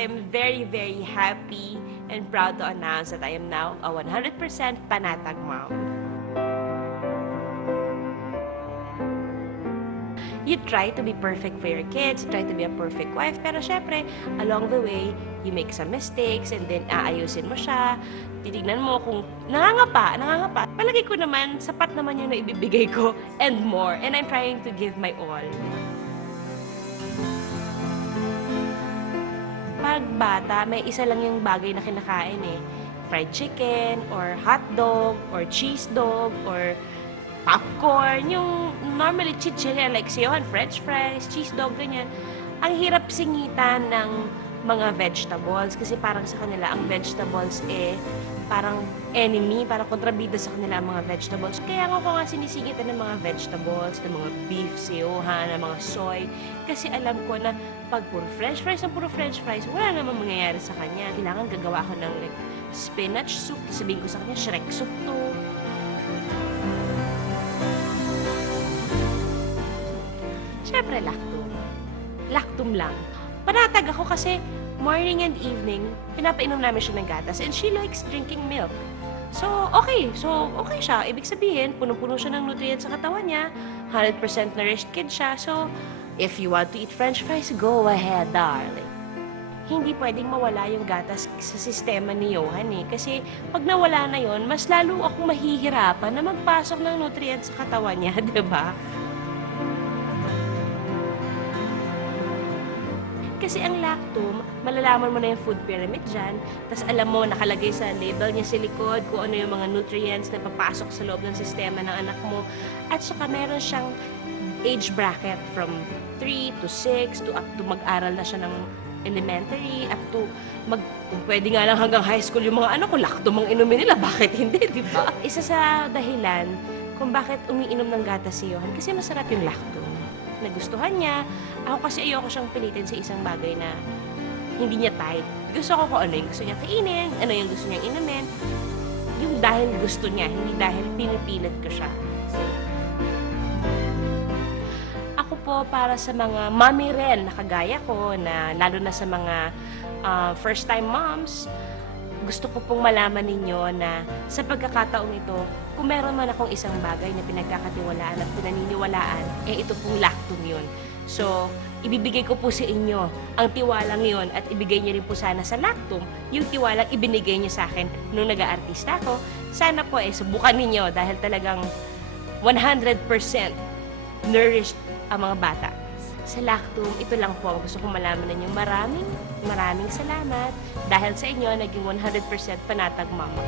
I'm very, very happy and proud to announce that I am now a 100% panatag mom. You try to be perfect for your kids, you try to be a perfect wife, pero syempre, along the way, you make some mistakes and then aayusin mo siya. Titignan mo kung nangangapa. Palagi ko naman, sapat naman yung naibibigay ko and more. And I'm trying to give my all. Pag bata, may isa lang yung bagay na kinakain eh. Fried chicken, or hot dog, or cheese dog, or popcorn, yung normally chichirya like siyohan, french fries, cheese dog, ganyan. Ang hirap singitan ng mga vegetables kasi parang sa kanila ang vegetables parang enemy, parang kontrabida sa kanila ang mga vegetables. Kaya nga ako nga sinisingitan ng mga vegetables, ng mga beef, siyohan, ng mga soy. Kasi alam ko na pag puro french fries, wala namang mangyayari sa kanya. Kailangan gagawa ko ng like, spinach soup. Sabihin ko sa kanya, Shrek soup to. Siyempre, lactum. Lactum lang. Panatag ako kasi morning and evening, pinapainom namin siya ng gatas and she likes drinking milk. So, okay siya. Ibig sabihin, punong-puno siya ng nutrients sa katawan niya. 100% nourished kid siya. So, if you want to eat french fries, go ahead, darling. Hindi pwedeng mawala yung gatas sa sistema ni Johan eh. Kasi pag nawala na yon, mas lalo akong mahihirapan na magpasok ng nutrients sa katawan niya, di ba? Kasi ang lactum, malalaman mo na yung food pyramid dyan, tapos alam mo, nakalagay sa label niya sa likod kung ano yung mga nutrients na papasok sa loob ng sistema ng anak mo. At saka meron siyang age bracket from 3 to 6 to up to mag-aral na siya ng elementary, up to kung pwede nga lang hanggang high school yung mga anak ko, lactum ang inumin nila, bakit hindi, di ba? Isa sa dahilan kung bakit umiinom ng gatas si Johan, kasi masarap yung lactum. Nagustuhan niya. Ako kasi ayoko siyang pilitin sa isang bagay na hindi niya type. Gusto ko kung ano yung gusto niya kainin, ano yung gusto niyang inumin. Yung dahil gusto niya, hindi dahil pinipilit ko siya. Ako po para sa mga mommy rin na kagaya ko, na lalo na sa mga first-time moms, gusto ko pong malaman ninyo na sa pagkakataong ito, kung meron man akong isang bagay na pinagkakatiwalaan at pinaniniwalaan, ito pong lactum yun. So, ibibigay ko po sa inyo ang tiwalang yun at ibigay niyo rin po sana sa lactum yung tiwalang ibinigay niyo sa akin nung nag-aartista ako. Sana po subukan ninyo dahil talagang 100% nourished ang mga bata. Sa lactum, ito lang po ang gusto kong malaman ninyo. Maraming salamat dahil sa inyo naging 100% panatag mama.